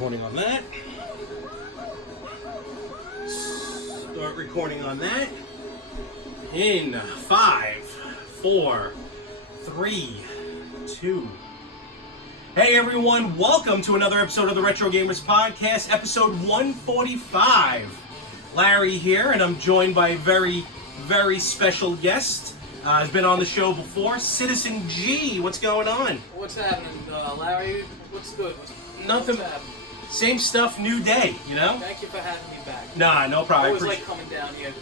recording on that. Start recording on that. In 5, 4, 3, 2. Hey everyone, welcome to another episode of the Retro Gamers Podcast, episode 145. Larry here, and I'm joined by a very, very special guest. Has been on the show before, Citizen G. What's going on? What's happening, Larry? What's good? Nothing. What's happening? Same stuff, new day, you know? Thank you for having me back. Nah, no problem. I always like coming down here,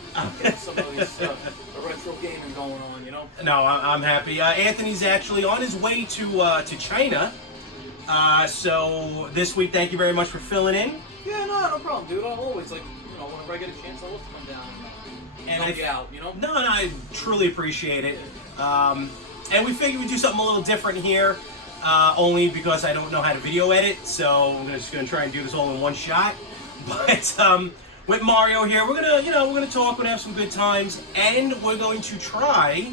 getting some of this retro gaming going on, you know? No, I'm happy. Anthony's actually on his way to China. So this week, thank you very much for filling in. Yeah, no problem, dude. I'm always like, you know, whenever I get a chance, I love to come down and help you out, you know? No, I truly appreciate it. And we figured we'd do something a little different here, only because I don't know how to video edit, so I'm just gonna try and do this all in one shot. But with Mario here, we're gonna talk, we're gonna have some good times, and we're going to try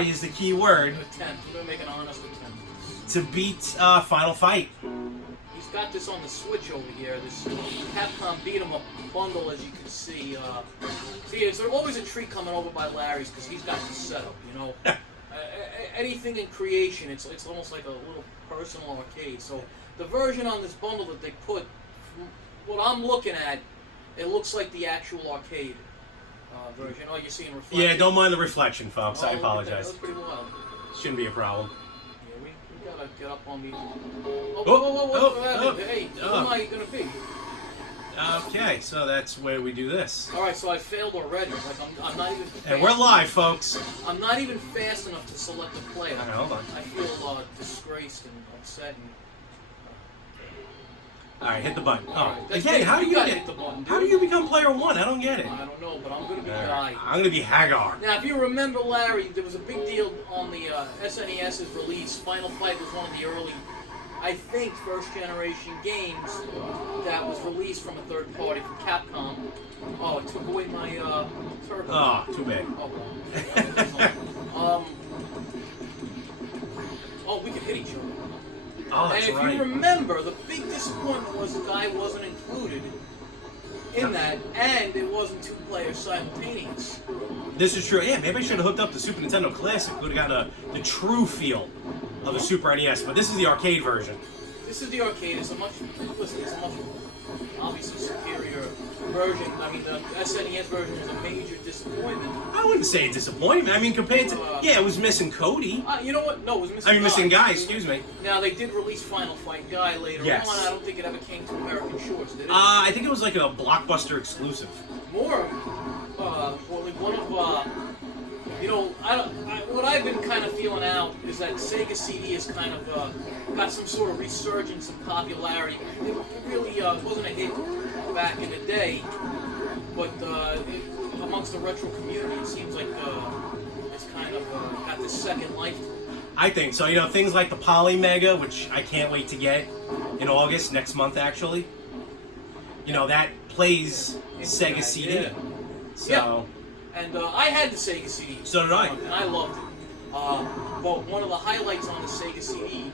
is the key word. Attempt. We're gonna make an honest attempt to beat Final Fight. He's got this on the Switch over here, this Capcom Beat 'em up bundle, as you can see. There's always a treat coming over by Larry's because he's got this setup, you know. Anything in creation, it's almost like a little personal arcade. So the version on this bundle that they put, what I'm looking at, it looks like the actual arcade version. Oh, you're seeing reflection? Yeah, don't mind the reflection, folks. I apologize. That's pretty wild. Shouldn't be a problem. Yeah, we gotta get up on these. Whoa. Hey, who am I gonna be? Okay, so that's where we do this. Alright, so I failed already. Like, I'm not even fast. And we're live, folks. I'm not even fast enough to select a player. Okay, hold on. I feel disgraced and upset. Alright, hit the button. Again, how do you hit the button, dude. How do you become player 1? I don't get it. I don't know, but I'm gonna be Guy. I'm gonna be Hagar. Now, if you remember, Larry, there was a big deal on the SNES's release. Final Fight was one of the early, I think, first-generation games that was released from a third party, from Capcom. Oh, it took away my turbo. Oh, too bad. Oh, we could hit each other. Oh, that's and if you remember, the big disappointment was the guy wasn't included in that, and it wasn't two players simultaneous. This is true. Yeah, maybe I should have hooked up the Super Nintendo Classic. Would have gotten the true feel of the Super NES, but this is the arcade version. This is the arcade. It's a much obviously superior version. I mean, the SNES version was a major disappointment. I wouldn't say a disappointment. I mean, compared to it was missing Cody. You know what? No, it was missing. Missing Guy. Excuse me. Now they did release Final Fight Guy later on. I don't think it ever came to American shores, did it? I think it was like a Blockbuster exclusive. More, one of you know, what I've been kind of feeling out is that Sega CD has kind of got some sort of resurgence in popularity. It really wasn't a hit back in the day, but amongst the retro community, it seems like it's kind of got this second life. I think so. You know, things like the Poly Mega, which I can't wait to get in August, next month actually. You know, that plays Sega CD. Yeah. So. Yeah. And I had the Sega CD. So did I. And I loved it. But one of the highlights on the Sega CD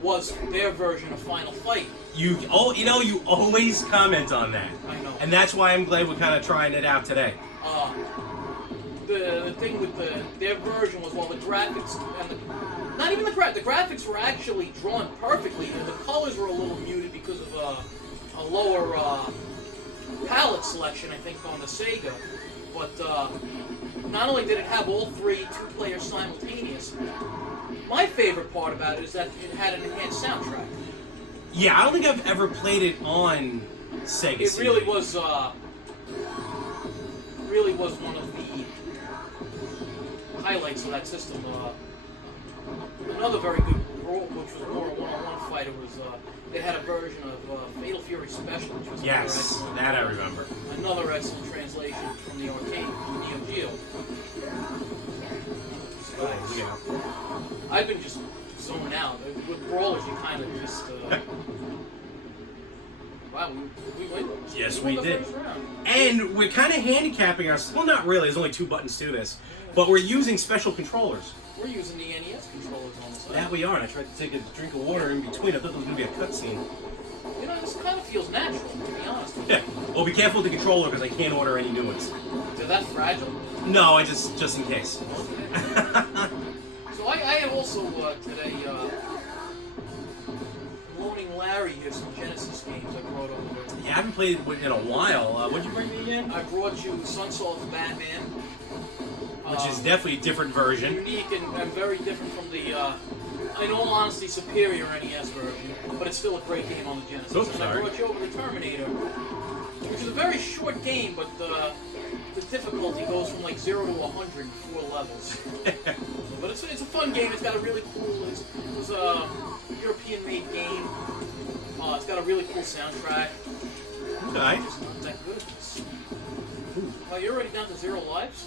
was their version of Final Fight. You always comment on that. I know. And that's why I'm glad we're kind of trying it out today. The thing with their version was, well, the graphics and not even the graphics were actually drawn perfectly. The colors were a little muted because of a lower palette selection, I think, on the Sega. But not only did it have all three two-players simultaneous, my favorite part about it is that it had an enhanced soundtrack. Yeah, I don't think I've ever played it on Sega CD. It really was one of the highlights of that system. Another very good role, which was more a one-on-one fight, was they had a version of Fatal Fury Special, which was that I remember. Another excellent translation from the arcade, Neo Geo. I've been just zoning out. With brawlers, you kind of just. Wow, we went. Yes, we did. And we're kind of handicapping ourselves. Well, not really. There's only 2 buttons to this. But we're using special controllers. We're using the NES controllers on the side. That we are. And I tried to take a drink of water in between. I thought there was going to be a cutscene. You know, this kind of feels natural, to be honest with you. Yeah. Well, be careful with the controller because I can't order any new ones. They're that fragile? No, I just in case. Okay. So I had also today loaning Larry here some Genesis games I brought over. Yeah, I haven't played in a while. What'd you bring me again? I brought you Sunsoft's Batman. Which is definitely a different version. Unique and very different from the, in all honesty, superior NES version. But it's still a great game on the Genesis. Oops, and sorry. I brought you over the Terminator, which is a very short game, but the difficulty goes from like 0 to 100 in 4 levels. But it's a fun game. It's got a really cool. It was a European-made game. It's got a really cool soundtrack. Okay. It's not that good. Oh, you're already down to 0 lives?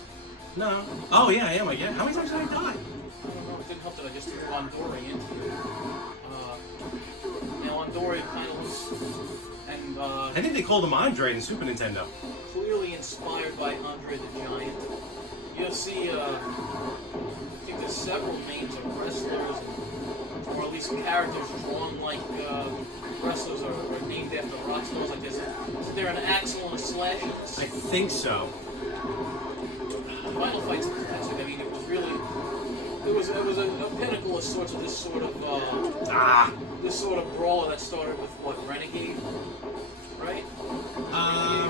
No. Oh yeah, I am. I guess. How many times did I die? I don't know. It didn't help that I just threw Andorra into you. Now Andorra kind of looks and I think they called him Andre in Super Nintendo. clearly inspired by Andre the Giant. You'll see. I think there's several names of wrestlers, or at least characters drawn like wrestlers are named after rock stars. I guess. Is there an Axel and a Slash in this? I think so. Final Fight's fantastic. I mean, it was really, it was a pinnacle of sorts of this sort of brawler that started with what, Renegade, right?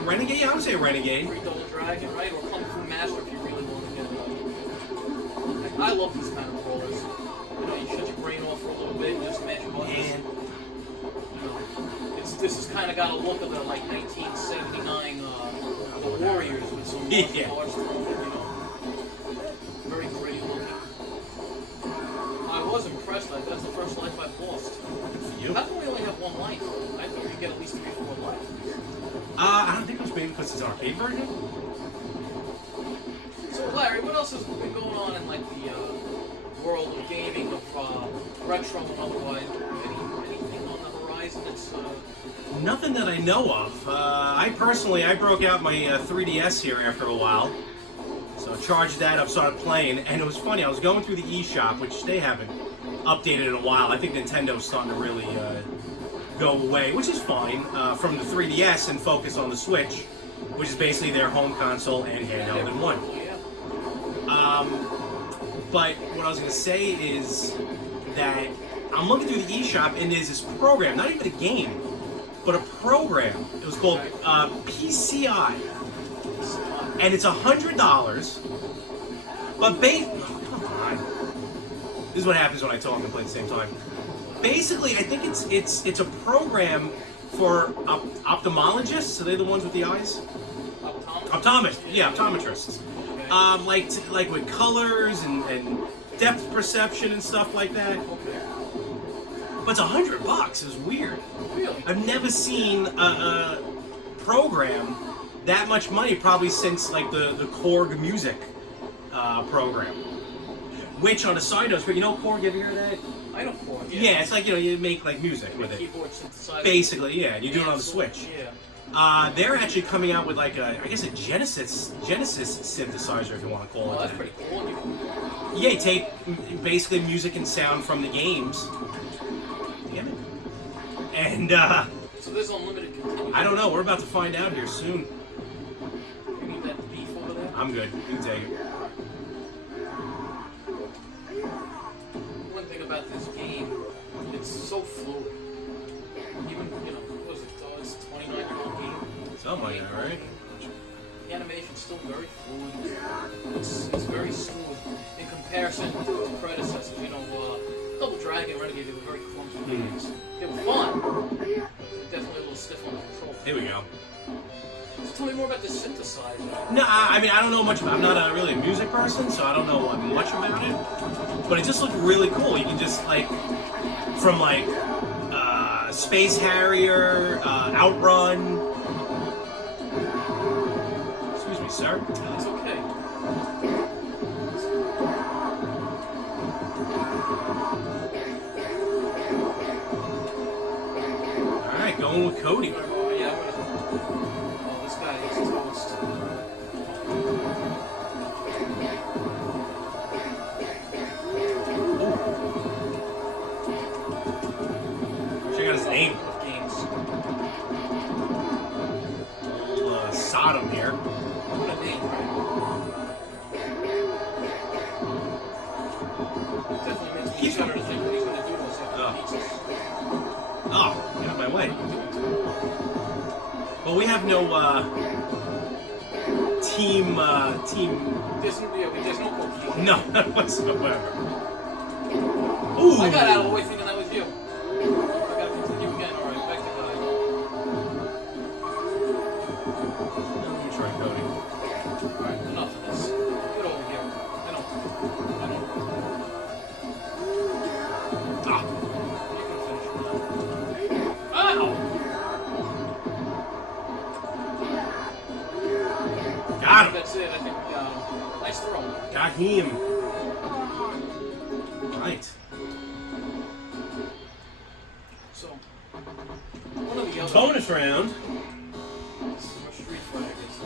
Renegade. I would say Renegade. Three Double Dragon, right? Or Kung Fu Master if you really want to get it. I love these kind of brawlers. You know, you shut your brain off for a little bit and just smash buttons. And You know, this has kind of got a look of the like 1979 the Warriors with some martial arts thrown, you know. Very pretty looking. I was impressed. That's the first life I've lost. you? How come we only have 1 life? I thought you'd get at least 3 or 4 life. I don't think it was maybe because it's an arcade version. So Larry, what else has been going on in like the world of gaming, of retro and otherwise? Anything on the horizon that's Nothing that I know of. I broke out my 3DS here after a while. So I charged that up, started playing, and it was funny. I was going through the eShop, which they haven't updated in a while. I think Nintendo's starting to really go away, which is fine, from the 3DS and focus on the Switch, which is basically their home console and handheld in one. But what I was going to say is that I'm looking through the eShop, and there's this program, not even a game, but a program. It was called PCI. And it's $100, but come on. This is what happens when I talk and play at the same time. Basically, I think it's a program for ophthalmologists. So they're the ones with the eyes. Optometrists. Yeah, optometrists. Like with colors and depth perception and stuff like that. But it's $100. It's weird. Really? I've never seen a program that much money probably since like the Korg music program. Which on a side note, you know Korg, you ever hear of that? I know Korg. Yeah, it's like, you know, you make like music with it. Keyboard synthesizer. Basically, yeah, and you do it on the Switch. Yeah. They're actually coming out with like a Genesis synthesizer, if you want to call it. Oh, that's pretty cool. Yeah, you take basically music and sound from the games. Damn it. And So there's unlimited continuity. I don't know. We're about to find out here soon. You need that beef over there? I'm good. You can take it. One thing about this game, it's so fluid. Even, you know, what was it? Oh, it's a 29-year-old game. Something like that, right? The animation's still very fluid. It's very smooth in comparison to its predecessors. You know, Double Dragon, Renegade, they were very clumsy games. They were fun. Definitely a little stiff on the control. Here we go. So tell me more about the synthesizer. No, I mean, I don't know much about it. I'm not really a music person, so I don't know much about it. But it just looked really cool. You can just, like, from, like, Space Harrier, Outrun. Excuse me, sir. It's okay. Alright, going with Cody. Oh, this guy is toast. Check out his name. Games. my way. Well, we have no team. There's no cocaine. No, none whatsoever. Ooh. I got out of the way thinking that was you. I gotta continue again. All right, back to guy. Let me try coding. All right, enough of this. Get over here. I don't. Ah. You can finish it now. Ow! Got him. That's it. I think we got him. Nice throw. Got him. Right. So, one of the other Bonus round. Street Fighter gets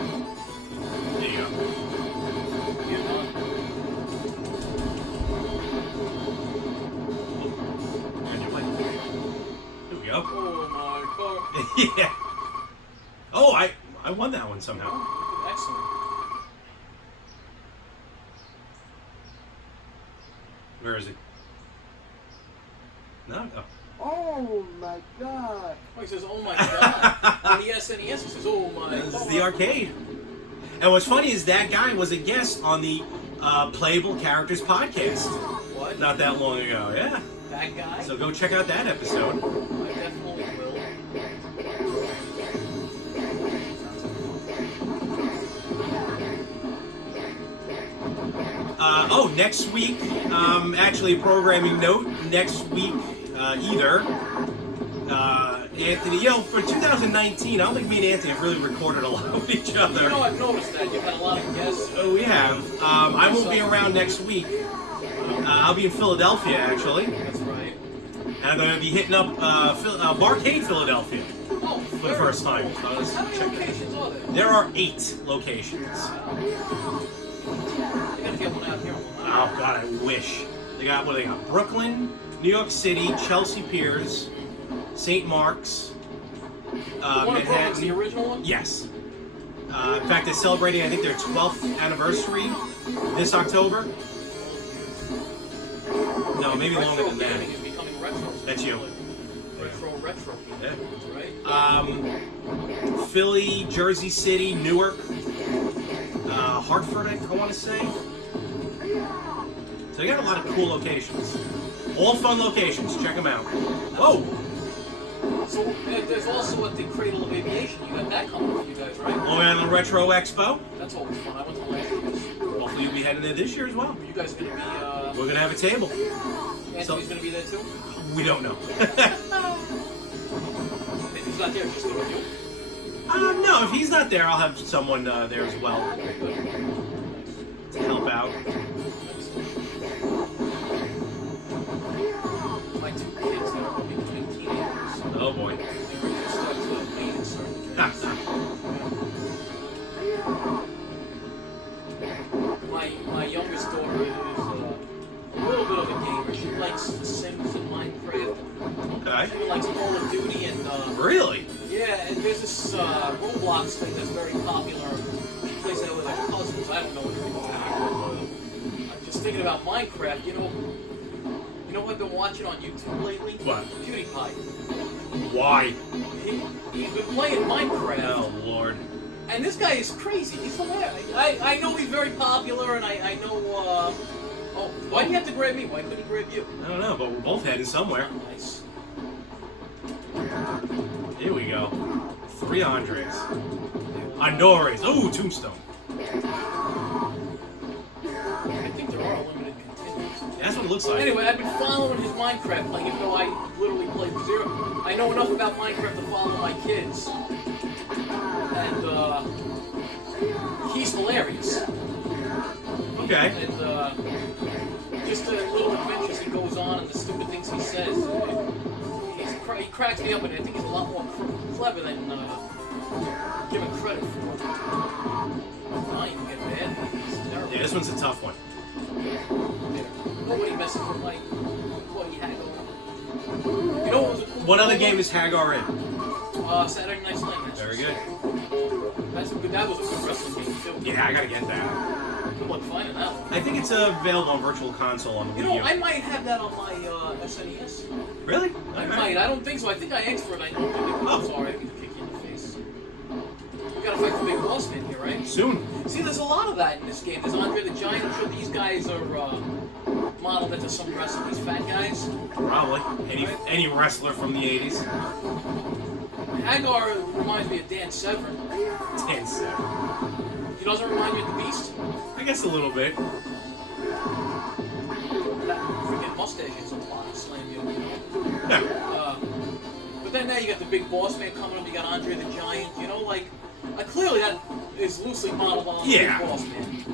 There you go. You're done. On your way. There we go. Oh my god. Yeah. Oh, I won that one somehow. Excellent. Where is it? No. Oh my god. Oh, he says, oh my god. When he has SNES, he says, oh my god. This is the arcade. And what's funny is that guy was a guest on the Playable Characters podcast What? not that long ago. Yeah. That guy? So go check out that episode. I definitely will. Next week, actually a programming note, next week, Anthony, for 2019, I don't think me and Anthony have really recorded a lot with each other. You know, I've noticed that. You've had a lot of guests. Oh, we have. I won't be around next week. I'll be in Philadelphia, actually. That's right. And I'm going to be hitting up Barcade, Philadelphia Oh, for the first time. So let's how many check that. locations are there? There are 8 locations. You're gonna get one out here. Oh God, I wish. They got what they got? Brooklyn, New York City, Chelsea Piers, St. Mark's, One of Brooklyn's the Manhattan. original one? Yes. In fact, they're celebrating, I think, their 12th anniversary this October. No, maybe longer Retro than that. gaming is becoming retro. That's you. Retro Yeah. games, right? Philly, Jersey City, Newark, Hartford, I want to say. So they got a lot of cool locations. All fun locations. Check them out. Whoa! So there's also at the Cradle of Aviation. You got that coming for you guys, right? Long Island Retro Expo. That's always fun. I went to last year's. Hopefully you'll be heading there this year as well. Are you guys gonna be? We're gonna have a table. Anthony's gonna be there too. We don't know. If he's not there, just go with you. No, if he's not there, I'll have someone there as well to help out. My 2 kids that are becoming teenagers. Oh boy. They're gonna start to main and certain things. My youngest daughter is a little bit of a gamer. She likes Sims and Minecraft. Okay. She likes Call of Duty and Really? yeah, and there's this Roblox thing that's very popular. She plays that with her cousins. I don't know anything about it. I'm just thinking about Minecraft. You know what I've been watching on YouTube lately? What? PewDiePie. Why? He's been playing Minecraft. Oh Lord. And this guy is crazy. He's hilarious. I know he's very popular, and I know. Oh, why do you have to grab me? Why couldn't he grab you? I don't know, but we're both heading somewhere. Nice. Here we go. 3 Andres. Andores. Ooh, Tombstone. I think there are limited continues. That's what it looks like. Anyway, I've been following his Minecraft playing, even though I literally played zero. I know enough about Minecraft to follow my kids. And, he's hilarious. Okay. And, just the little adventures he goes on and the stupid things he says. He cracks me up, and I think he's a lot more clever than given credit for. Now you can get bad. It's terrible. Yeah, this one's a tough one. Nobody messes with what he had going on. You know what was a cool What other game is Hagar in? Saturday Night Slam. Very good. That was a good wrestling game too. Yeah, I gotta get that. Good luck finding that one. I think it's available on Virtual Console on the You Wii know, U. I might have that on my SNES. Really? I might. I don't think so. I think I asked for it. I know it. I'm sorry. I can kick you in the face. We gotta fight the big boss man here, right? Soon. See, there's a lot of that in this game. There's Andre the Giant. I'm sure these guys are modeled after some wrestling. These fat guys. Probably. Any wrestler from the 80s. Hagar reminds me of Dan Severn. 10-7. He doesn't remind me of the Beast. I guess a little bit. That freaking mustache is a body slam, you know. But then now you got the big boss man coming up. You got Andre the Giant. You know, like clearly that is loosely modeled on the big boss man.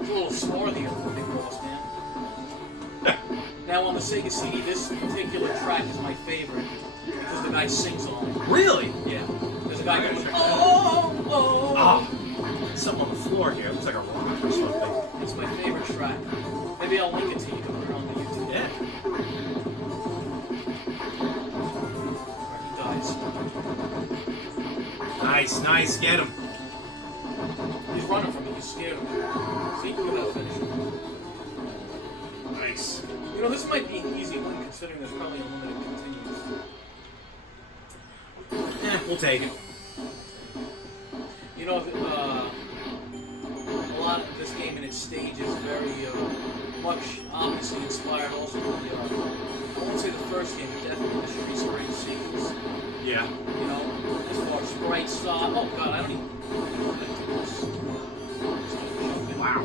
It's a little swarthier than the big boss man. Now on the Sega CD, this particular track is my favorite because the guy sings on it. Really? Yeah. There's a guy going, Ah, something on the floor here. It looks like a rock or something. It's my favorite track. Maybe I'll link it to you. You can put it on the YouTube. Yeah. Alright, he dies. Nice. Get him. He's running from me. He's scared of me. See, look at that finish. Nice. You know, this might be an easy one considering there's probably unlimited continues. We'll take it. You know, a lot of this game in its stage is very much obviously inspired also from the, I won't say the first game, but definitely the Streets of Rage sequels. Yeah. You know, as far as sprite style. Oh god, I don't even. Wow.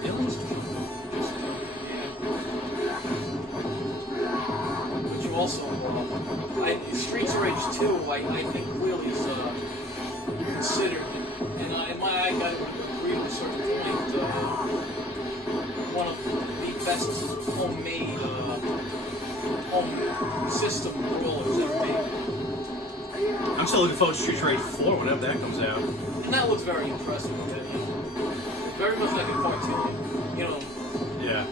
Really? But you also, Streets of Rage 2, I think clearly is considered, and in my eye, I gotta agree with a certain point, one of the best homemade home system rollers ever made. I'm still looking forward to Street Rage 4 whenever that comes out. And that looks very impressive. You know, very much like a cartoon. You know. Yeah.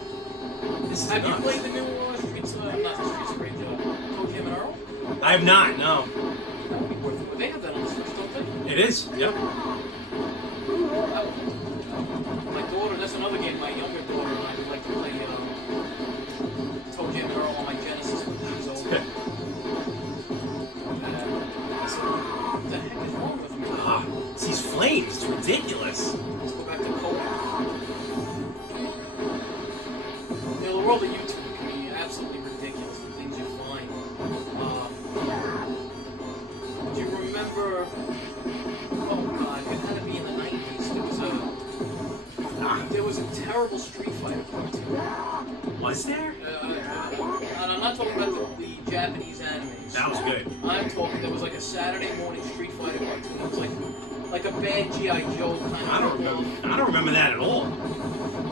This is Have you nuts. played the new Streets? Not the Streets of Rage. Toe Jam and Earl? I have not, no. That would be worth it. They have that on the Switch, don't they? It is, yep. My daughter. That's another game. My younger daughter and I would like to play. Toe Jam and Earl on my Genesis when she's older. So, what the heck is wrong with me? Ah, it's these flames. It's ridiculous. Let's go back to Cole. You know, the world of YouTube can be absolutely ridiculous, the things you find. Do you remember... Oh god, it had to be in the 90s. There was a terrible Street Fighter cartoon. Was there? And I'm not talking about the Japanese animes. That was good. I'm talking, there was like a Saturday morning Street Fighter cartoon. It was like a bad G.I. Joe kind of... I don't remember that at all.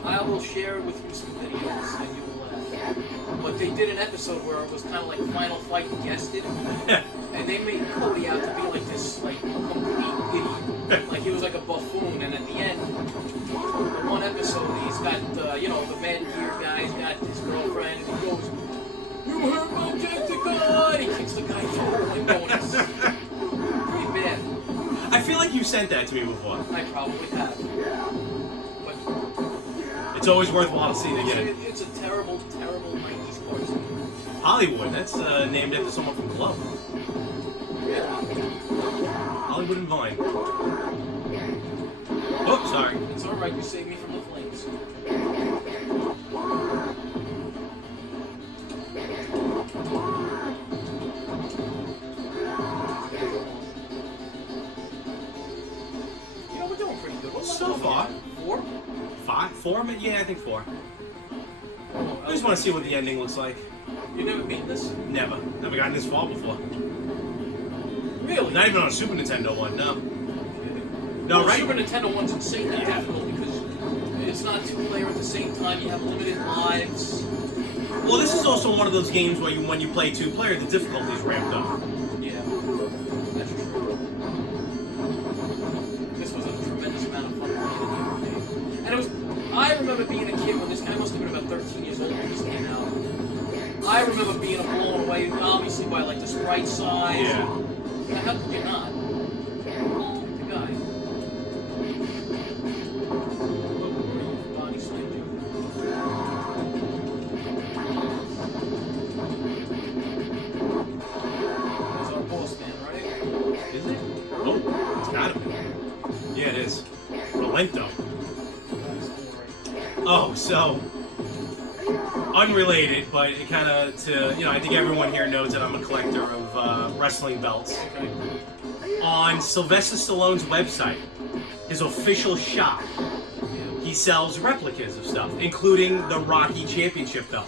I will share with you some videos and you will laugh. But they did an episode where it was kind of like Final Fight guessed it. And they made Cody out to be like this, like, complete idiot. Like he was like a buffoon. And at the end, the one episode, he's got, you know, the Mad Gear guy's got his girlfriend. And he goes, "You hurt my Jessica!" And he kicks the guy through the window. And it's pretty bad. I feel like you sent that to me before. I probably have. But It's always worthwhile to see it again. it's a terrible, terrible 90s cartoon. Hollywood, that's named after someone from Club. Really? Hollywood and Vine. Oh, sorry. It's alright, you saved me from the flames. You know, we're doing pretty good. What's So far. 4? 5? 4? Yeah, I think 4. Oh, I just want to see what the ending looks like. You never beat this? Never gotten this far before. Really? Not even on a Super Nintendo one, no. No, Well, right? Super Nintendo one's insanely difficult because it's not 2-player at the same time. You have limited lives. Well, this is also one of those games where when you play 2-player, the difficulty's ramped up. Yeah, that's true. This was a tremendous amount of fun playing the game. And it was, I remember being a kid when this guy must have been about 13 years old when this came out. I remember being blown away, obviously, by like the sprite size. Yeah. How could you not? it is. Relento. Oh, so unrelated, but it kind of I think everyone here knows that I'm a collector of wrestling belts. Okay. On Sylvester Stallone's website, his official shop, he sells replicas of stuff, including the Rocky Championship belt,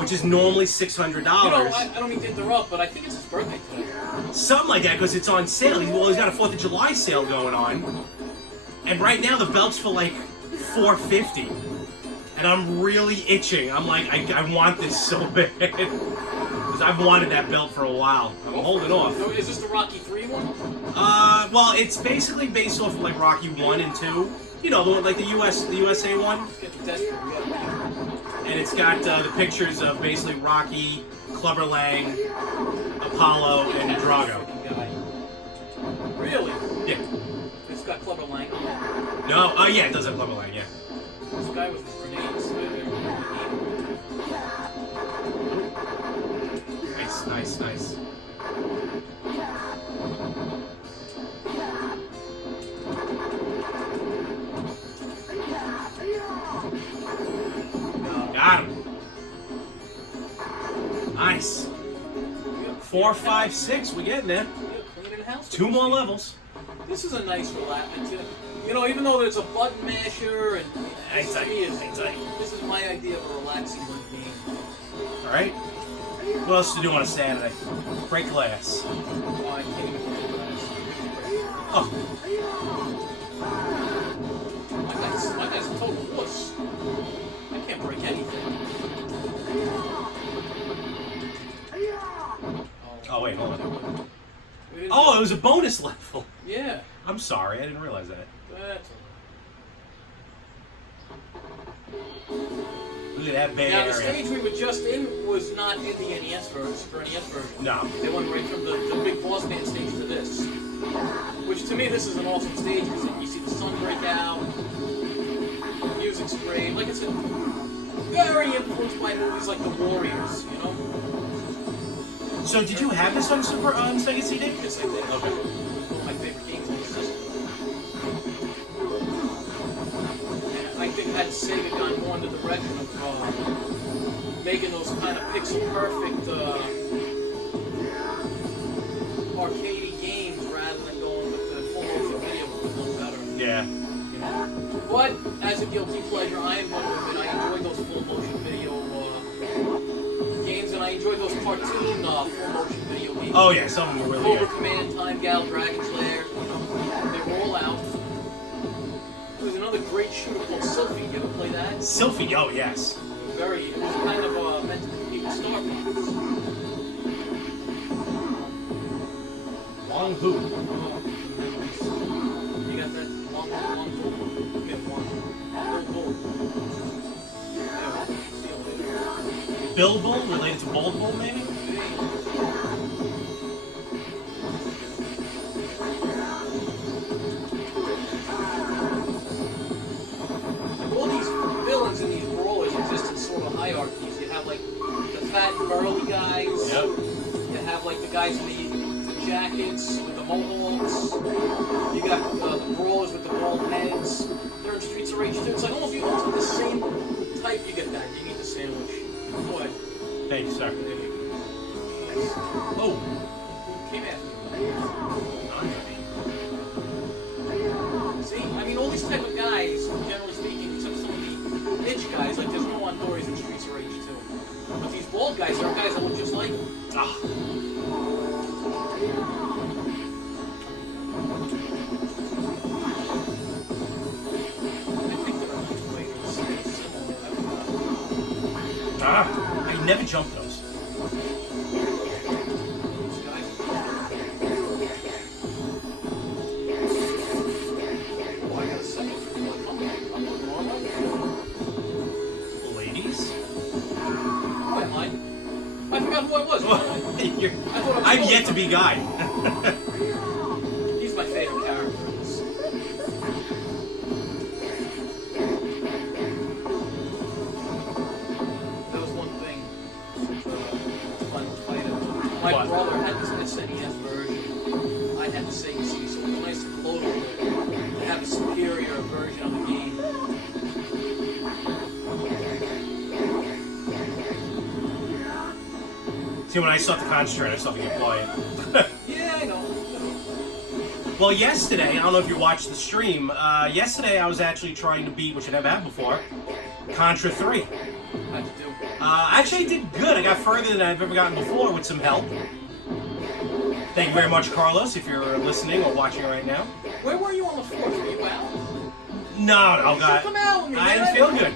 which is normally $600. You know, I don't mean to interrupt, but I think it's his birthday today. Something like that, because it's on sale. He's got a 4th of July sale going on, and right now the belt's for like $450, and I'm really itching. I'm like, I want this so bad. Because I've wanted that belt for a while. I'm holding off. So is this the Rocky 3 one? Well, it's basically based off of like Rocky 1 and 2. You know, like the USA one. And it's got the pictures of basically Rocky, Clubber Lang, Apollo, and Drago. Really? Yeah. It's got Clubber Lang on it? No, yeah, it does have Clubber Lang, yeah. This guy with his grenades. Nice. Got him. Nice. 4, 5, 6. We're getting there. Cleaning house. 2 more levels. This is a nice relaxing. You know, even though there's a button masher and this is my idea of a relaxing game. All right. What else to do on a Saturday? Break glass. Oh, I can't even break glass. Oh. My guy's a total wuss. I can't break anything. Oh wait, hold on. Oh, it was a bonus level. Yeah. I'm sorry, I didn't realize that. That's Look at that bay now, the area. stage we were just in was not in the NES version, Super NES version. No. They went right from the big boss man stage to this. Which, to me, this is an awesome stage because you see the sun break out, the music's great. Like, it's very influenced by movies like The Warriors, you know? So did you have this on Sega CD? Yes, I did. Okay. One of my favorite games on the system. And I think had Sega gone more in the direction of making those kind of pixel-perfect arcadey games rather than going with the full-motion video, which was no better. Yeah. You know? But, as a guilty pleasure, I am going to admit I enjoyed those full-motion video games, and I enjoyed those cartoon full-motion video games. Oh yeah, some of them were really Cobra good. Command, Time Gal, Dragon's Lair, you know, they were all out. There's another great shooter called Sylphie. You ever play that? Sylphie, oh yes. It was kind of meant to compete with Star Fox. Long hoop. You got that long bolt? Give me one. Bolt. Yeah, see you later. Bill Bull, related to Bold Bull, maybe? All these villains in these brawlers exist in sort of hierarchies. You have like the fat burly guys. Yep. You have like the guys in the jackets with the mohawks. You got the brawlers with the bald heads. They're in Streets of Rage 2. It's like almost you almost the same type. You get that. You need the sandwich. Go ahead. Thank you, sir. There you go. Oh. Who came after you? Antony. See, I mean, all these type of guys, generally speaking, except some of the niche guys, like there's no Andoris in Streets of Rage 2. But these bald guys are guys that look just like them. Ah. I think they're much greater, similar. Ah. I never jumped those. These guys. Oh, I got a second. I'm normal. Ladies? Never mind. I forgot who I was. You're- I thought I was I've old. yet to be Guy. He's my favorite character in this. There was one thing. Fun fighter. My What? brother had this SNES version. I had the Sega CD, so it was nice to load it. See, when I start to concentrate, I start to get quiet. Yeah, I know. Well, yesterday, I don't know if you watched the stream, yesterday I was actually trying to beat, which I never had before, Contra 3. How'd you do? Actually, I did good. I got further than I've ever gotten before with some help. Thank you very much, Carlos, if you're listening or watching right now. Where were you on the 4th? Were you out? No, You should come out with me, I man. didn't feel good.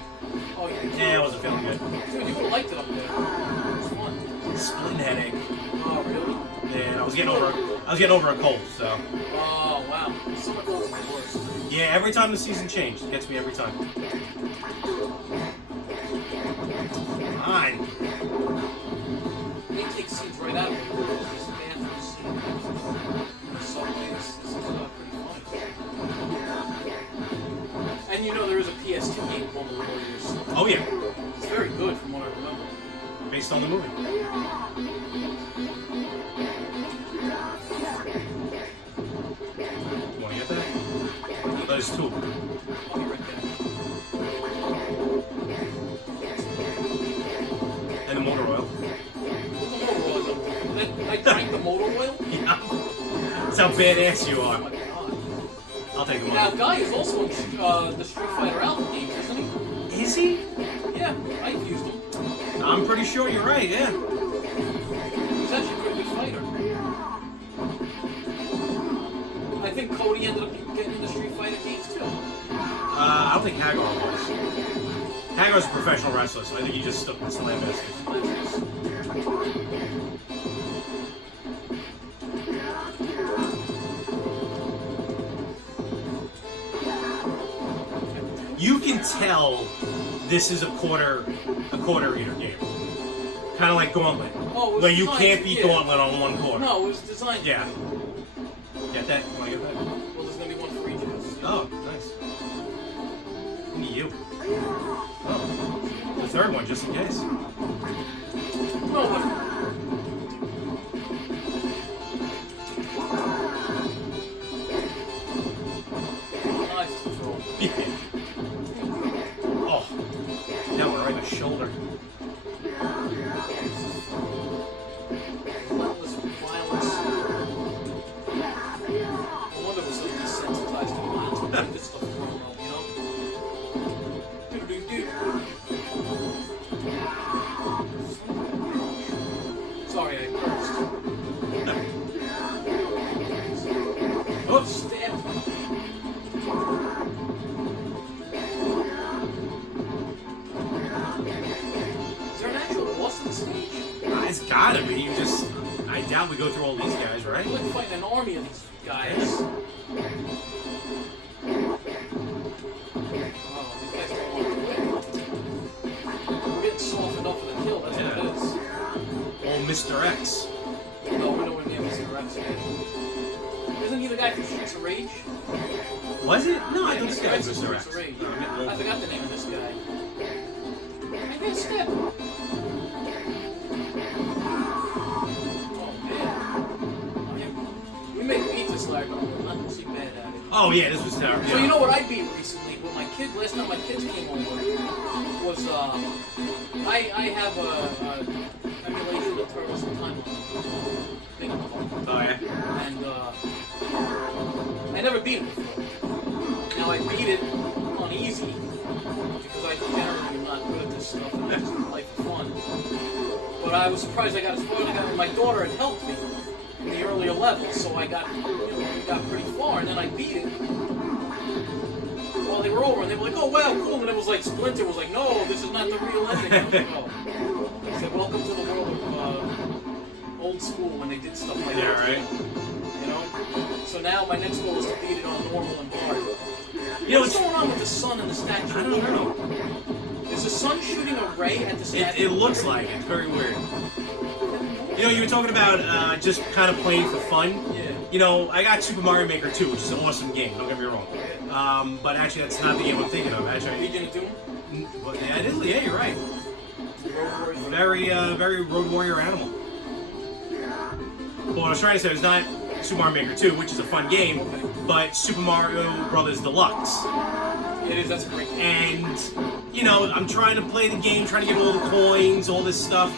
Oh, you did? Yeah, I wasn't feeling good. Dude, you would have liked it up there. It was fun. Splitting headache. Oh, really? Yeah, I was getting over a cold, so. Oh, wow. Summer cold's the worst. Yeah, every time the season changed, it gets me every time. Fine. They take scenes right out of it. This bathroom scene. The subway, this is pretty funny. And you know there is a PS2 game called The Warriors. Oh, yeah. It's very good from what I remember. Based on the movie. Want to get that? There's two. I'll be right there. And the motor oil. What's the motor oil? I drank the motor oil? Yeah. That's how badass you Oh are. my god. I'll take the Now, money. Guy is also in the Street Fighter Alpha games, isn't he? Is he? Yeah, I've used him. I'm pretty sure you're right, yeah. He's actually a pretty good fighter. I think Cody ended up getting in the Street Fighter games too. I don't think Hagar was. Hagar's a professional wrestler, so I think he just stuck with Slam Masters. You can tell this is a quarter eater game. Kind of like Gauntlet. Oh, it was where you designed can't to- beat yeah. Gauntlet on one quarter. No, it was designed. Yeah. Get that? You want to get that? Well, there's gonna be one for each of us. Oh, nice. I need you. Oh. The third one, just in case. No, but nice to throw. Yeah. Oh. That one right in the shoulder. Relentless violence. No wonder we're so desensitized to violence. We get this stuff wrong, you know? Do-do-do-do. Sorry, I cursed. Oh, Stab. Is there an actual boss in the stage? it's gotta be. You just. I doubt we go through all these guys, right? We're like fighting an army of these guys. Oh, these guys don't want to quit. We're getting soft enough for the kill, that's what it is. Old Mr. X. No, we're nowhere near Mr. Rex yet. Isn't he the guy from Streets of Rage? Was it? No, I Yeah, thought this Mr. guy X was is Mr. Streets X. of Rage. No, I'm getting old. I forgot the name of this guy. I missed it. Oh, man. We make beat this lag, but I'm not too bad at it. Oh, yeah, this was terrible. So you know what I beat recently with my kid? Last time my kids came over was I have a emulation of Turtles in Time thing on the phone, Oh, yeah. and I never beat it before. Now I beat it on easy because I generally am not good at this stuff and I just play for fun. But I was surprised I got as far as I got. My daughter had helped me in the earlier levels, so I got we got pretty far, and then I beat it. Well, they were over, and they were like, "Oh wow, cool!" And it was like Splinter was like, "No, this is not the real ending." I was like, "Oh." I said, "Welcome to the world of old school when they did stuff like Yeah, that." right. You know. So now my next goal is to beat it on normal and hard. You know, What's it's, going on with the sun and the statue? I don't know. Is the sun shooting a ray at the statue? It looks like it. It's very weird. You know, you were talking about just kind of playing for fun. Yeah. You know, I got Super Mario Maker 2, which is an awesome game, don't get me wrong. But actually, that's not the game I'm thinking of. Actually, Legion of Doom? Well, yeah, it is. Yeah, you're right. Road Warriors? Very Road Warrior animal. Well, what I was trying to say was not Super Mario Maker 2, which is a fun game, Okay. but Super Mario Brothers Deluxe. It is, that's a great game. And, you know, I'm trying to play the game, trying to get all the coins, all this stuff.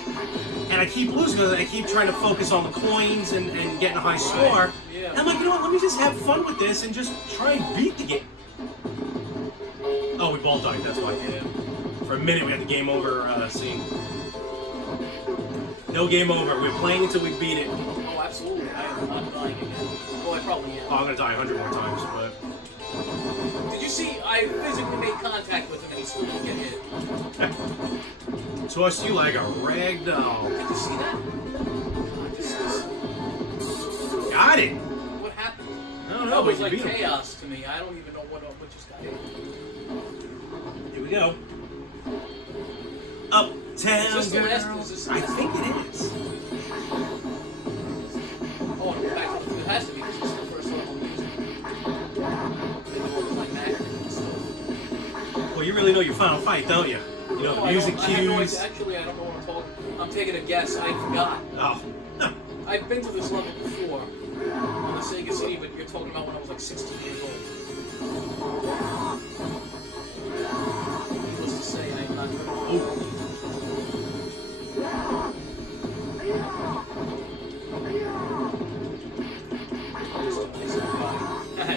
And I keep losing because I keep trying to focus on the coins and getting a high score. Yeah. And I'm like, you know what, let me just have fun with this and just try and beat the game. Oh, we both died, that's why. Yeah. For a minute, we had the game over scene. No game over. We're playing until we beat it. Oh, absolutely. I am not dying again. Well, I probably am. Oh, I'm going to die 100 more times, but... Did you see? I physically made contact with him and he still didn't get hit. Tossed you like a rag doll. Did you see that? God, this is... Got it! What happened? I don't know, That but was you like beat him. chaos to me. I don't even know what just got hit. Here we go. Uptown Is this the girl. last? Is this the I last think it is. Oh, and back to it has to be because it's the first one I'm using. They go with my Mac and stuff. Well, you really know your final fight, don't you? You know, No, the music I have no cues. idea. Actually, I don't know what I'm talking. I'm taking a guess. I forgot. Oh. I've been to this level before on the Sega CD, but you're talking about when I was like 16 years old. Needless to say, I am not good at Oh.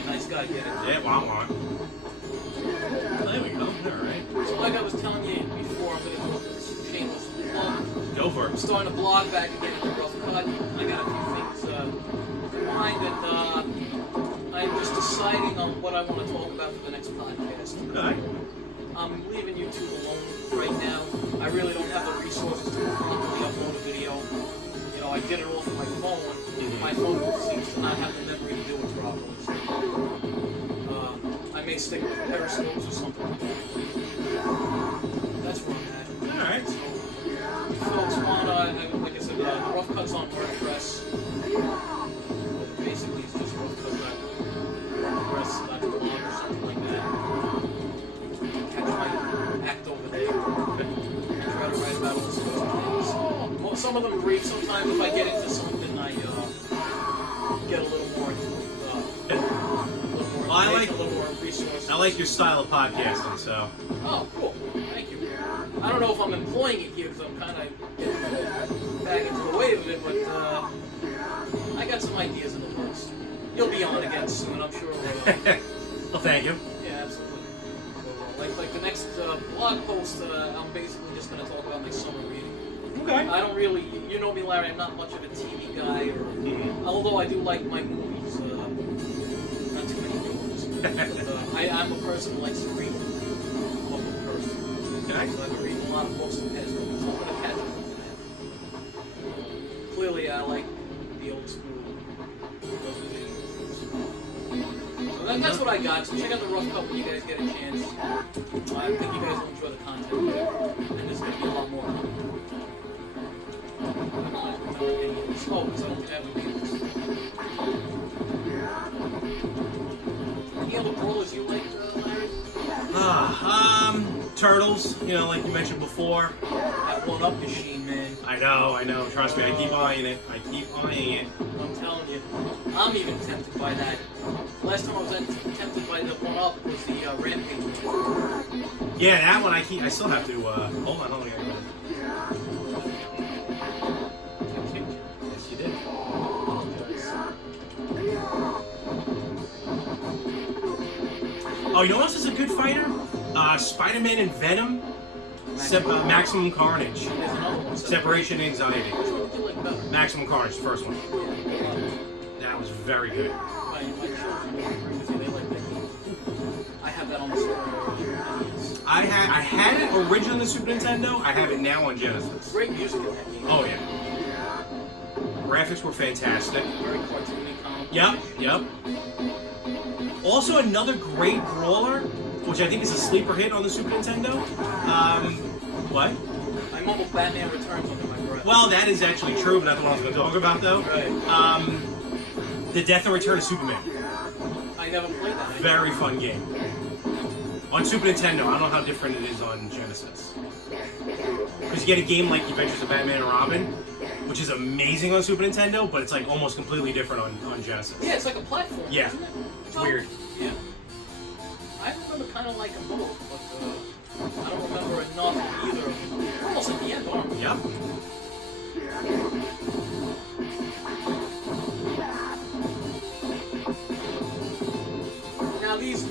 Nice guy, get it. Yeah, wah. There we go. Alright. So like I was telling you before, I'm gonna do this shameless plug. Go for I'm it. starting to blog back again at the Rough Cut. I got a few things in mind, and I'm just deciding on what I want to talk about for the next podcast. Okay. I'm leaving YouTube alone right now. I really don't have the resources to properly upload a video. You know, I did it all from my phone. My phone seems to not have the memory to do it properly. So, I may stick with periscopes or something like that. That's where I'm at. Alright. So, if folks want, like I said, Rough Cuts on WordPress. Basically, it's just roughcuts.wordpress.blog or something like that. Catch my act over there. I try to write about all sorts of things. Well, some of them brief. Sometimes if I get into something, I get a little more into a little more resources. I like your style of podcasting, so. Oh, cool. Thank you. I don't know if I'm employing it here because I'm kind of getting back into the way of it, but I got some ideas in the works. You'll be on again soon, I'm sure. Well, thank you. Yeah, absolutely. So, like the next blog post, I'm basically just going to talk about my summer reading. Okay. I don't really, you know me, Larry, I'm not much of a TV guy, although I do like my movies. Not too many movies. But, I'm a person who likes to read. I'm a book person. Okay. So I've been reading a lot of books in the past week, so I'm going to catch up on that. Clearly, I like the old school. So that's what I got. So check out the Rough Cut when you guys get a chance. I think you guys will enjoy the content there. And there's going to be a lot more. I don't remember any of this. Oh, because I don't think I have any of these. Any other brawlers you like, Larry? Turtles, you know, like you mentioned before. That one-up machine, man. I know. Trust me, I keep eyeing it. I'm telling you. I'm even tempted by that. Last time I was tempted by the one-up was the Rampage one. Yeah, that one I still have to, hold on. Yes, you did. Oh, you know what else is a good fighter? Spider-Man and Venom. Maximum Carnage. There's another one. Separation Anxiety. Which one would you like better? Maximum Carnage, the first one. Yeah, That was very good. my children agree with you. They like that game. I have that on the Super NES. I had it originally on the Super Nintendo. I have it now on Genesis. Great music in that game. Oh yeah. Graphics were fantastic. Very cartoony, comic. Yep. Also another great brawler, which I think is a sleeper hit on the Super Nintendo. What? I mumbled Batman Returns under my breath. Well, that is actually true, but that's what I was going to talk about, though. Right. The Death and Return of Superman. I never played that. Very fun game. On Super Nintendo, I don't know how different it is on Genesis. Because you get a game like The Adventures of Batman and Robin, which is amazing on Super Nintendo, but it's like almost completely different on Genesis. Yeah, it's like a platform, Yeah. isn't it? It's weird. Yeah. I remember kind of liking both, but I don't remember enough of either of them. We're almost at the end, aren't we? Yep. Now these,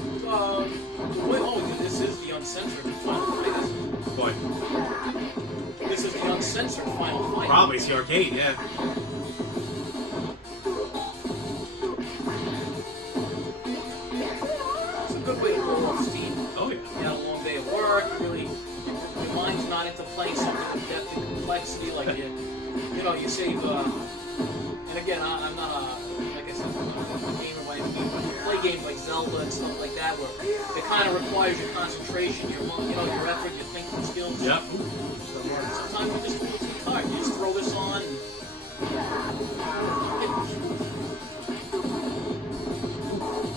this is the uncensored final fight, isn't it? Boy, This is the uncensored final fight. probably it's the arcade, yeah. It's a good way to roll off steam. Oh, yeah. You had a long day of work, really, your mind's not into playing something with depth and complexity, like you save, and again, I'm not like I said, I'm not a gamer by any means, but you play games like Zelda and stuff like that, where it kind of requires your concentration, your effort, your thinking skills. Yep. Sometimes you just pull it too hard. You just throw this on.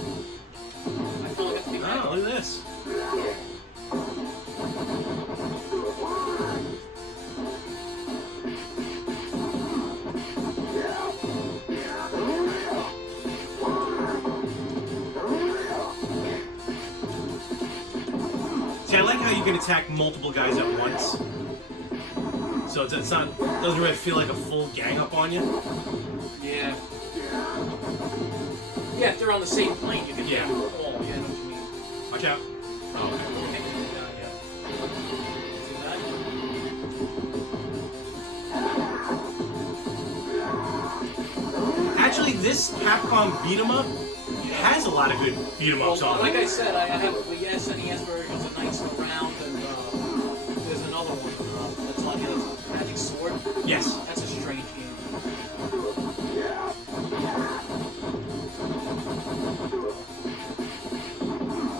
I feel like it's big. Oh, look at this. See, I like how you can attack multiple guys at once. So it's not, doesn't really feel like a full gang up on you. Yeah. Yeah, if they're on the same plane, you can Yeah. do it all. Yeah, I know what you mean. Watch out. Oh, okay. See that? Actually, this Capcom Beat 'em Up has a lot of good beat 'em ups Well, on like it. I said, I have the SNES versions of Knights Around, and there's another one that's on here, that's Magic Sword. Yes. That's a strange game.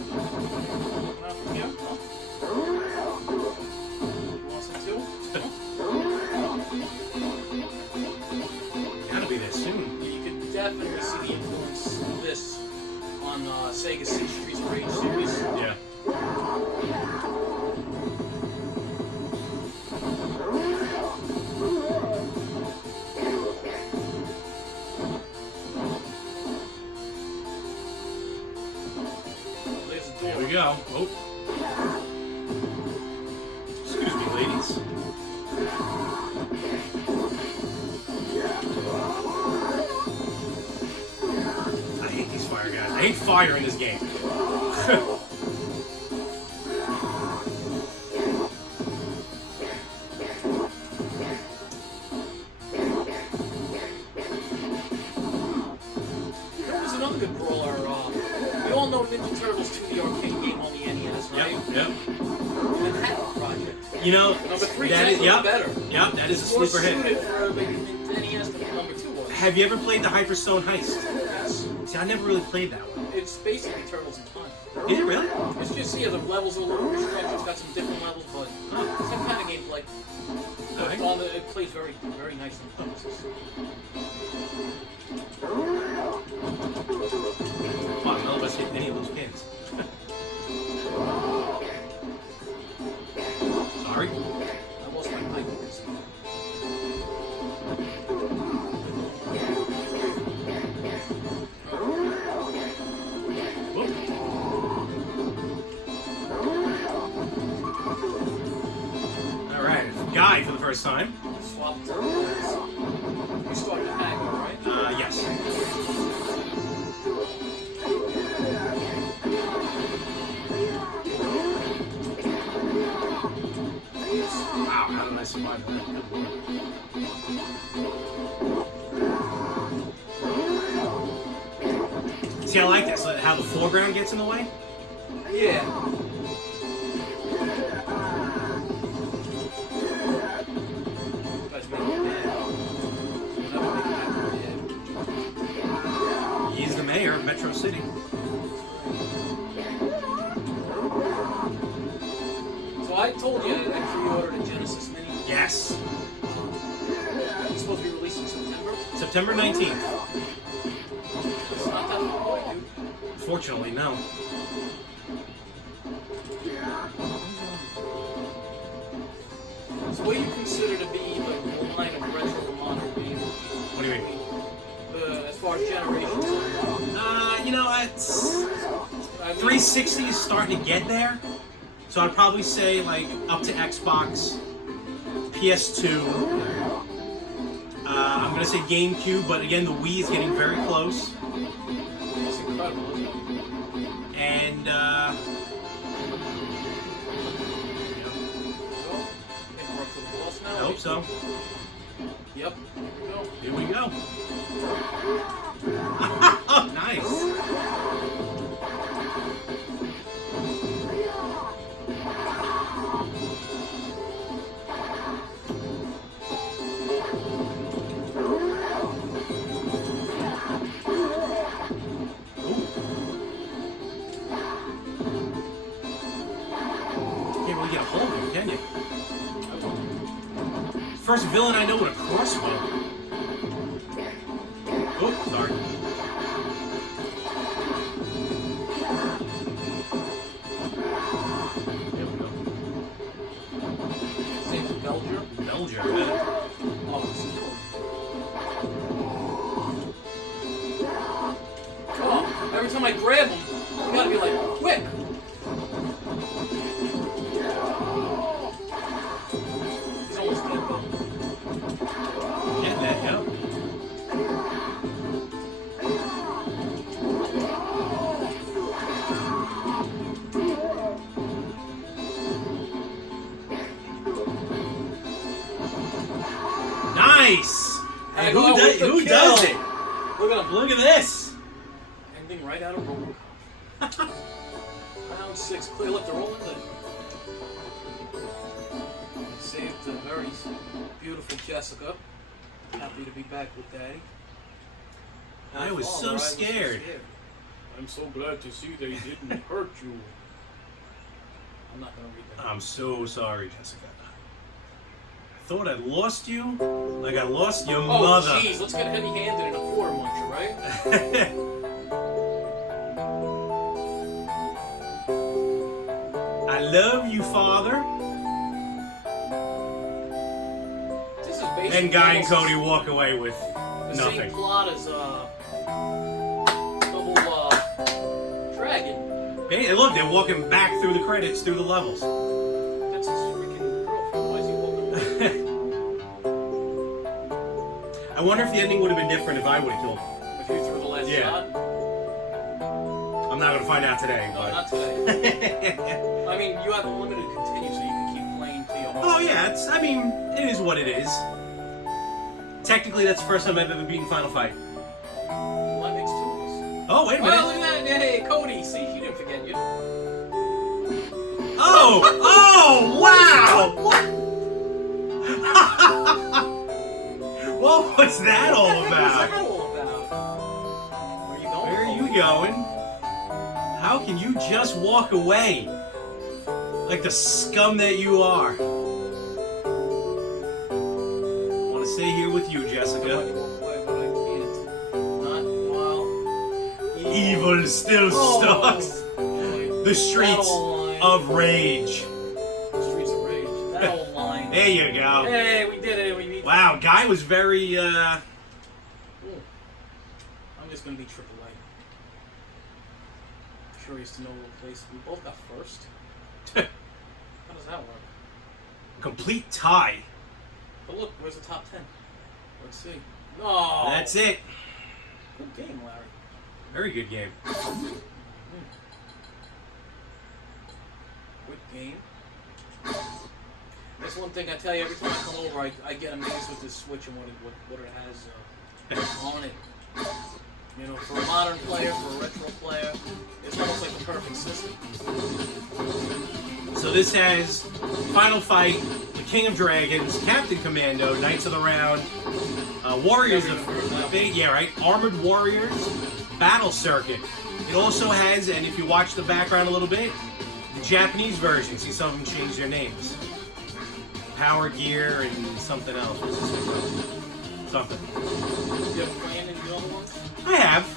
Not from here? You want some too? Gotta be there soon. You can definitely see the influence of this on Sega Streets of Rage series. Yeah. There's a There door. we go. Oh. Excuse me, ladies. I hate these fire guys. I hate fire in this game. There's another good brawler. We all know Ninja Turtles 2, the arcade game on the NES, right? Yep. The Manhattan Project. You know, Number 3 that is, is yep. better. Yep, that is a It's more sleeper hit. suited for the NES than number 2 was. Have you ever played the Hyperstone Heist? Yes. See, I never really played that one. It's basically Turtles in Time. Is it really? It's just, the levels are a little restructured. It's got some different levels, but same kind of gameplay. But it plays very, very nice in Wow, none of us hit any of those pins. Sorry. I lost my mic. Whoop. All right, Guy for the first time. Swap turtles. You started to hang, right? Yes. Wow, how did I survive that? Good Lord. See, I like this. How the foreground gets in the way. Yeah. Guys make me mad. Never make me mad. He's the mayor of Metro City. So I told you I pre-ordered a Genesis Mini. Yes. It's supposed to be released in September. September 19th. It's not that far away, dude. Fortunately, no. So what do you consider to be the line of retro modern game? What do you mean? As far as generations? You know, it's I mean, 360 is starting to get there. So I'd probably say like up to Xbox, PS2, gonna say GameCube, but again, the Wii is getting very close. It's incredible, isn't it? And So, I think we're up to the boss now. I hope so. Yep, here we go. Here we go. Nice. Can't really get a hold of him, can you? First villain I know with a crossbow. Oh, sorry. There we go. His name's Belger. Belger. Oh, it's killer. Oh, every time I grab him, you gotta be like, quick! He's almost dead though. Get that, yeah. Nice! Hey, I go with the who kill. does it? Look at him. Look at this! Ending right out of Robocop. Round 6, clear left to roll in the... Saved the very beautiful Jessica. Happy to be back with Daddy. I was so scared. I'm so glad to see they didn't hurt you. I'm not gonna read that. I'm so sorry, Jessica. I thought I lost you, like I lost your Oh, mother. jeez, let's get heavy-handed in a quarter muncher, right? I love you, Father. This is basically And Guy and almost Cody walk away with the nothing. same plot as Double Dragon. Hey, look, they're walking back through the credits, through the levels. That's his freaking girlfriend. Why is he walking away? I wonder if the ending would have been different if I would have killed him. If you threw the last Yeah. shot? I'm not going to find out today. No, But... not today. I mean, you have a limited continue, so you can keep playing to your Oh, yeah, I mean, it is what it is. Technically, that's the first time I've ever beaten Final Fight. Well, that makes 2 of us. Oh, wait a minute. Oh, look at that. Hey, Cody. See, she didn't forget you. Oh! Oh! Wow! What was that all What was about? that all about? Where are you going? Where are you Cody? going? How can you just walk away? Like the scum that you are. I want to stay here with you, I want Jessica. to walk away, but I can't. Not while... Evil still stalks boy. the streets That old line. of rage. Streets of Rage. That old line. There you go. Hey, we did it. We beat Wow, Guy was very, Ooh. I'm just going to be triple A. Curious to know what place. We both got first. How does that work? complete tie. But look, where's the top 10? Let's see. No! That's it. Good game, Larry. Very good game. Good game. That's one thing I tell you, every time I come over, I get amazed with this Switch and what it has on it. You know, for a modern player, for a retro player, it's almost like the perfect system. So this has Final Fight, The King of Dragons, Captain Commando, Knights of the Round, Warriors of Fate, yeah, right, Armored Warriors, Battle Circuit. It also has, and if you watch the background a little bit, the Japanese version. See, some of them changed their names. Power Gear and something else. Something. You ever played any of the other ones? I have.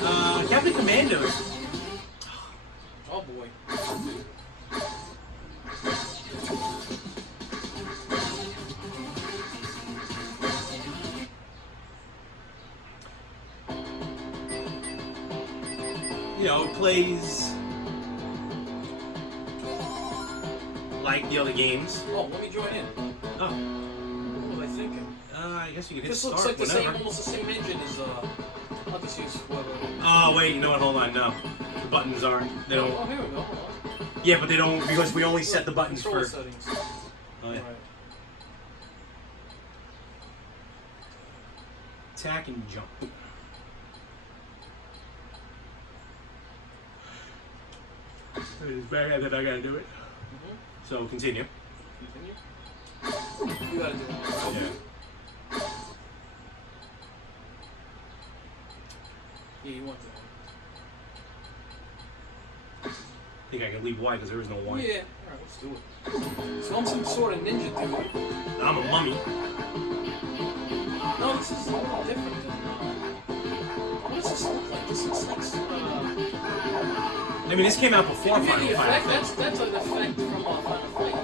Yeah. Captain Commandos. Oh boy. You know, it plays like the other games. Oh, let me join in. Oh. What was I thinking? I guess you can hit This start looks like the whenever. same, almost the same engine as I'll just use whoever. Oh wait, you know what? Hold on, no. The buttons aren't. They don't. Oh, here we go. Hold on. Yeah, but they don't because we only set the buttons Control for. settings. Oh, yeah. Alright. Attack and jump. It's very that I gotta do it. So continue. Continue. You gotta do it. Yeah. Yeah, you want that. I think I can leave Y because there is no Y. Yeah. Alright, let's do it. So I'm some sort of ninja dude. I'm a mummy. No, this is a little different than. What does this look like? This looks like. I mean, this came out before Did you Final get the Fight. effect? That's an effect from Final Fight.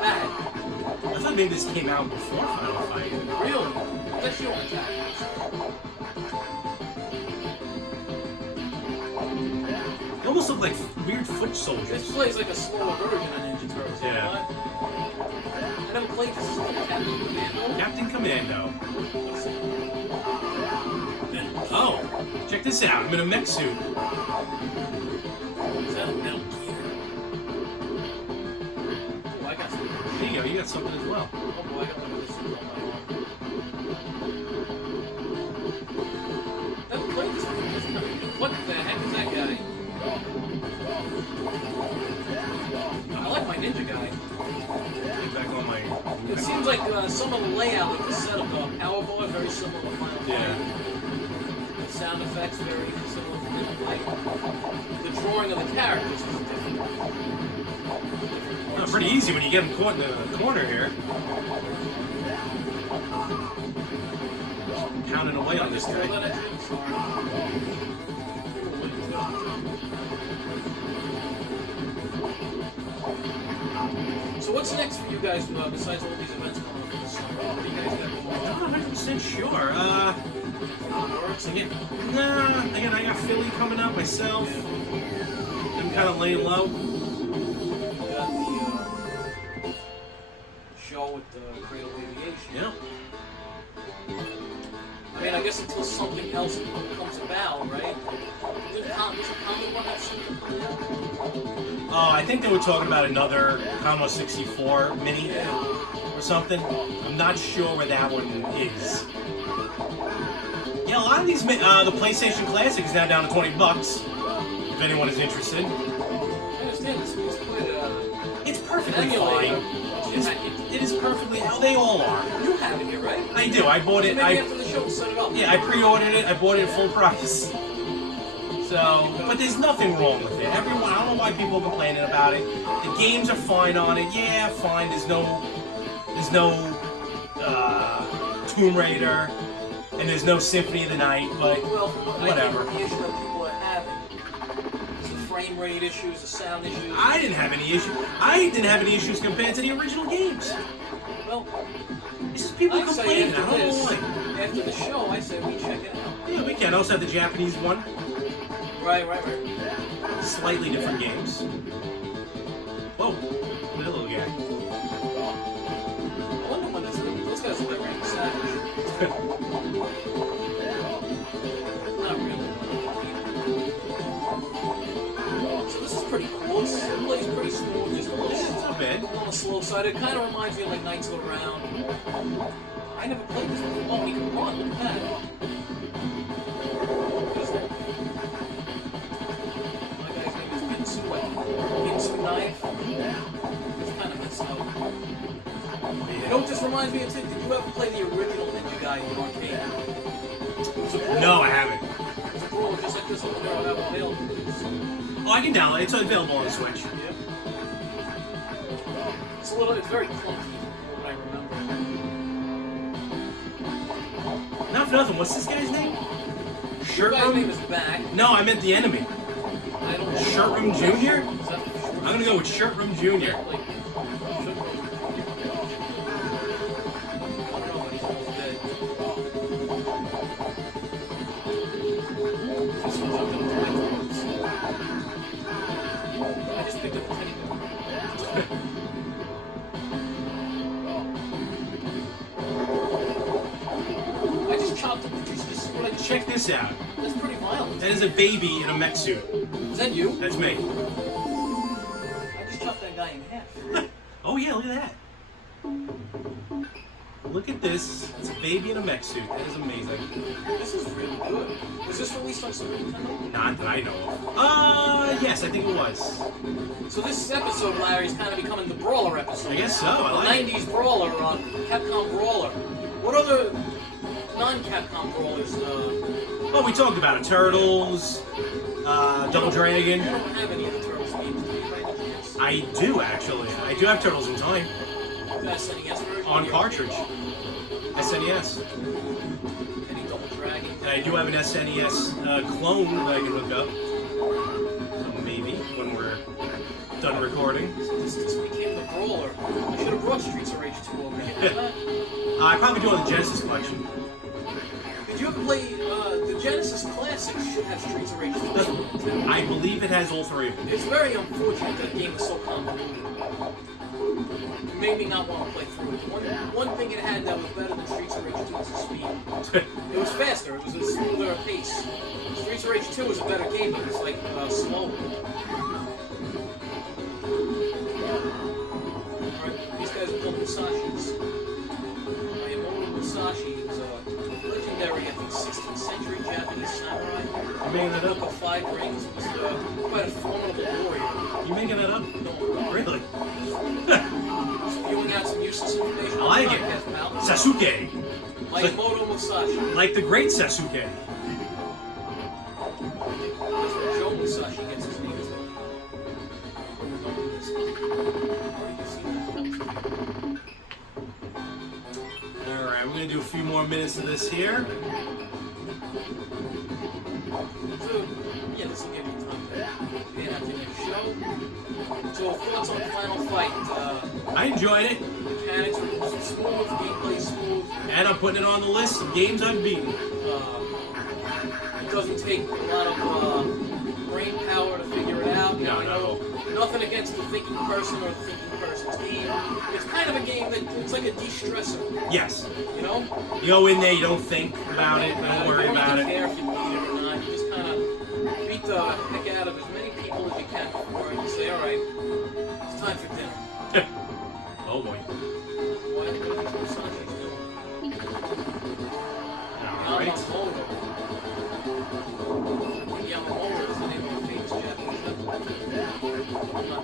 Bad. I thought maybe this came out before Final Fight. Really? That's your attack. It almost looked like weird foot This soldiers. plays like a slower version of Ninja Turtles. You know Yeah. what? I never played this. This is called Capcom Commando. Captain Commando. Oh, check this out. I'm in a mech suit. Is that a Metal Gear? Oh, I got something. There you go. You got something as well. Oh boy, I got one of this on my arm. Never played this before. What the heck is that guy? I like my ninja guy. Get back on my. It seems like some of the layout of the setup of Power Bar is very similar to Final Fight. Yeah. The sound effects very similar to Final Fight. The drawing of the characters is different. Pretty easy when you get them caught in the corner here. Pounding away on this Throw guy. that at you? Sorry. So what's next for you guys besides all these events coming up this summer? What do you guys got going I'm on? not 100% sure. Works? Again, again, I got Philly coming up myself. I'm kind of laying low. You got the show with the Cradle Aviation. Yeah. I mean, I guess until something else comes about, right? Does a comic one have something coming out? Oh, I think they were talking about another Commodore 64 mini Yeah. or something. I'm not sure where that one is. Yeah, a lot of these, the PlayStation Classic is now down to $20, if anyone is interested. I understand this. It's quite It's perfectly emulator. fine. It is perfectly, they all are. You have it here, right? I do, I bought it, Maybe after the show we'll set it up. yeah, I pre-ordered it, I bought it at full price. So, but there's nothing wrong with it. Everyone, I don't know why people are complaining about it. The games are fine on it. Yeah, fine. There's no Tomb Raider, and there's no Symphony of the Night. But Well, whatever. I think the issue that people are having is the frame rate issues, the sound issues. I didn't have any issues. I didn't have any issues compared to the original games. Well, It's just people I say complaining. I after don't know this, why. after the show, I say we check it out. Yeah, we can. I also have the Japanese one. Right. Slightly different games. Whoa, look at that little guy. I wonder when those guys look like Randy Savage. Not really. So this is pretty cool. It plays pretty smooth, just a little It's not bad. on the slow side. It kind of reminds me of like Knights of the Round. I never played this before. Oh, he can run. Look at that. What is that? My guy's name is Ginsu. Ginsu Knife. It's kind of messed up. You know what this reminds me of? Did you ever play the original Ninja Guy in the arcade? It was a brawl. No, I haven't. It was a brawl just like this over there. I have available. Oh, I can download it. It's available on the Switch. Yep. It's very clunky from what I remember. Not for nothing. What's this guy's name? Your guy's name Shirtrum? is back. No, I meant the enemy. I don't know. Shirtrum Jr.? Is that I'm gonna go with Shirtrum Jr. Like, I don't know, but he's almost dead. This one's up in the microphones. I just picked up a teddy bear. check this out. That's pretty violent. That is a baby in a mech suit. Is that you? That's me. I just chopped that guy in half. Oh yeah, look at that. Look at this. It's a baby in a mech suit. That is amazing. This is really good. Was this released on Super Nintendo? Not that I know of. Yes, I think it was. So this episode, Larry, is kind of becoming the Brawler episode. I guess so. I like the 90s Brawler, Capcom Brawler. What other non-Capcom Brawlers? Oh, we talked about it. Turtles, Double Dragon. You don't have any of the Turtles games, do you, by any chance? I do, actually. I do have Turtles in Time. The SNES version? On cartridge. SNES. Any Double Dragon? And I do have an SNES clone that I can hook up. So maybe when we're done recording. This became the Brawler. I should have brought Streets of Rage 2 over here. I probably do on the Genesis collection. Did you ever play the Genesis Classic? Should have Streets of Rage 2. I believe it has all three of them. It's very unfortunate that game is so convoluted. It made me not want to play through it. One thing it had that was better than Streets of Rage 2 was the speed. It was faster. It was a smoother pace. Streets of Rage 2 was a better game, but it was like slow. Alright, these guys are called Musashis. Miyamoto Musashi was a legendary, I think, 16th century Japanese samurai. You making that Book up? of Five Rings. Was quite a formidable warrior. You making that up? No, Really? spewing out some useless information. I like it. Podcast, pal. Sasuke. Miyamoto Musashi. Like the great Sasuke. That's where Joe Musashi gets his name. Alright, we're going to do a few more minutes of this here. So, yeah, this will give you time to get out the next show. So, thoughts on Final Fight? I enjoyed it. Mechanics were smooth, gameplay smooth. And I'm putting it on the list of games I've beaten. It doesn't take a lot of brain power to figure it out. No, I know nothing against the thinking person or the thinking person's game. It's kind of a game that it's like a de-stressor. Yes. You know? You go in there, you don't think about it, don't worry about You don't it. care if you beat it or not. You just kind of beat the heck out of as many people as you can before and you say, alright, it's time for dinner. Oh boy. What are these Musashis doing? Alright. Yamamoto is the name of a famous Japanese athlete. I'm not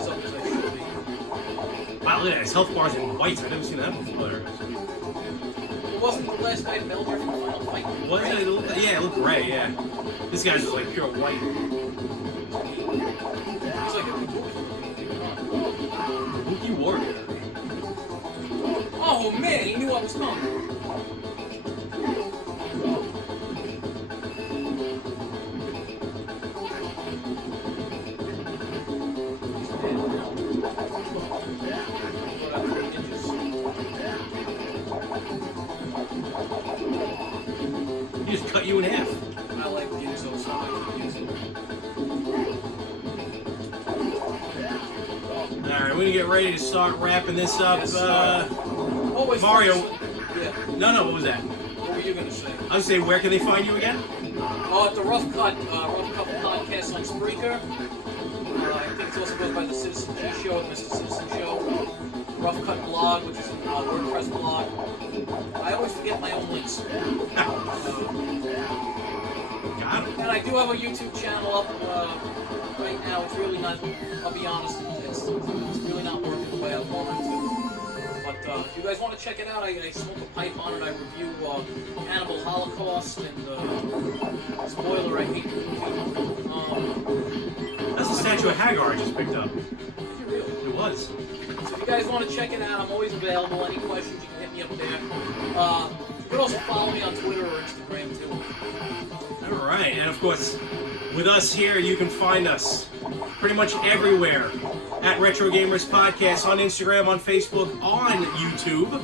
as up as I should be. Wow, look at that. His health bar's in whites. I've never seen that before. It wasn't the last guy Melger from Final Fight. Was it? Yeah, it looked gray, yeah. This guy's just like pure white. He's like a Kabuki warrior. oh man, he knew I was coming. He just cut you in half. I like Ginzo so much. Alright, we're gonna get ready to start wrapping this up. Yes, always Mario. Yeah. No, what was that? What were you gonna say? I was saying, where can they find you again? At the Rough Cut podcast on Spreaker. I think it also goes by the Citizen G Show, the Mr. Citizen Show. Rough Cut blog, which is a WordPress blog. I always forget my own links. Got it. And I do have a YouTube channel up right now. It's really not, I'll be honest, it's really not working the way I want it to. But if you guys want to check it out, I smoke a pipe on it. I review Cannibal Holocaust and spoiler, I hate the movie. That's the statue of Hagar I just picked up. Really? It was. So if you guys want to check it out, I'm always available. Any questions, you can hit me up there. You can also follow me on Twitter or Instagram too. Alright, and of course, with us here, you can find us pretty much everywhere at Retro Gamers Podcast, on Instagram, on Facebook, on YouTube.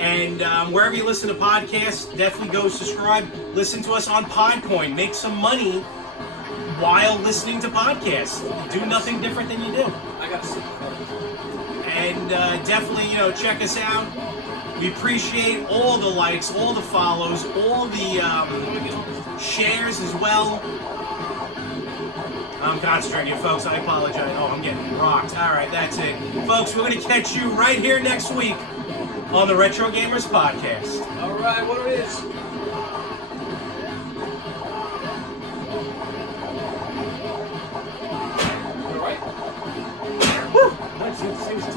And wherever you listen to podcasts, definitely go subscribe. Listen to us on Podcoin. Make some money while listening to podcasts. Do nothing different than you do. I got to see. And definitely, check us out. We appreciate all the likes, all the follows, all the shares as well. I'm concentrating, folks. I apologize. Oh, I'm getting rocked. All right, that's it. Folks, we're going to catch you right here next week on the Retro Gamers Podcast. All right, what it is. All right. Woo! Let's see what's